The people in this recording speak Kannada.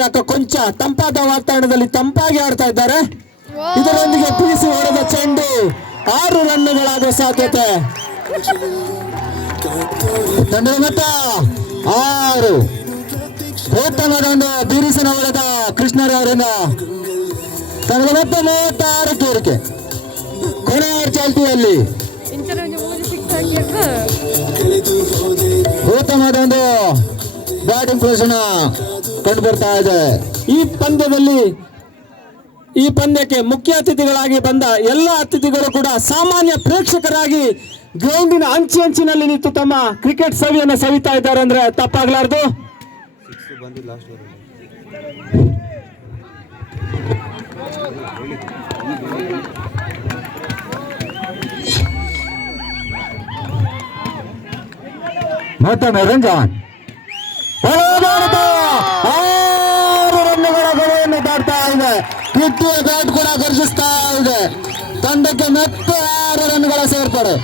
ಯಾಕೆ ಕೊಂಚ ತಂಪಾದ ವಾತಾವರಣದಲ್ಲಿ ತಂಪಾಗಿ ಆಡ್ತಾ ಇದ್ದಾರೆ. ಇದರೊಂದಿಗೆ ಪೀಸಿ ಹೊಡೆದ ಚೆಂಡು 6 ರನ್ನುಗಳಾದ ಸಾಧ್ಯತೆ. ತಂಡದ ಮೊತ್ತ 6. ಉತ್ತಮದೊಂದು ಬೀರಿಸನ ಹೊಡೆದ ಕೃಷ್ಣರವರಿಂದ ತಂಡದ ಮೊತ್ತ 36 ಏರಿಕೆ. ಕೊನೆಯ ಚಾಲ್ತಿಯಲ್ಲಿ ಉತ್ತಮದೊಂದು ಬ್ಯಾಟಿಂಗ್ ಪ್ರದರ್ಶನ ಕಂಡು ಬರ್ತಾ ಇದೆ. ಈ ಪಂದ್ಯಕ್ಕೆ ಮುಖ್ಯ ಅತಿಥಿಗಳಾಗಿ ಬಂದ ಎಲ್ಲ ಅತಿಥಿಗಳು ಕೂಡ ಸಾಮಾನ್ಯ ಪ್ರೇಕ್ಷಕರಾಗಿ ಗ್ರೌಂಡಿನ ಅಂಚಿನಲ್ಲಿ ನಿಂತು ತಮ್ಮ ಕ್ರಿಕೆಟ್ ಸವಿಯನ್ನು ಸವಿತಾ ಇದ್ದಾರೆ ಅಂದ್ರೆ ತಪ್ಪಾಗ್ಲಾರ್ದು. ಮತ್ತೊಮ್ಮೆ ರಂಜಾನ್ 6 ರನ್ನುಗಳ ಗುರಿಯನ್ನು ದಾಟ್ತಾ ಇದೆ. ಕಿಟ್ಟಿಯ ಬ್ಯಾಟ್ ಕೂಡ ಗರ್ಜಿಸ್ತಾ ಇದೆ. ತಂಡಕ್ಕೆ ಮತ್ತೆ 6 ರನ್ನುಗಳ ಸೇರ್ಪಡೆ.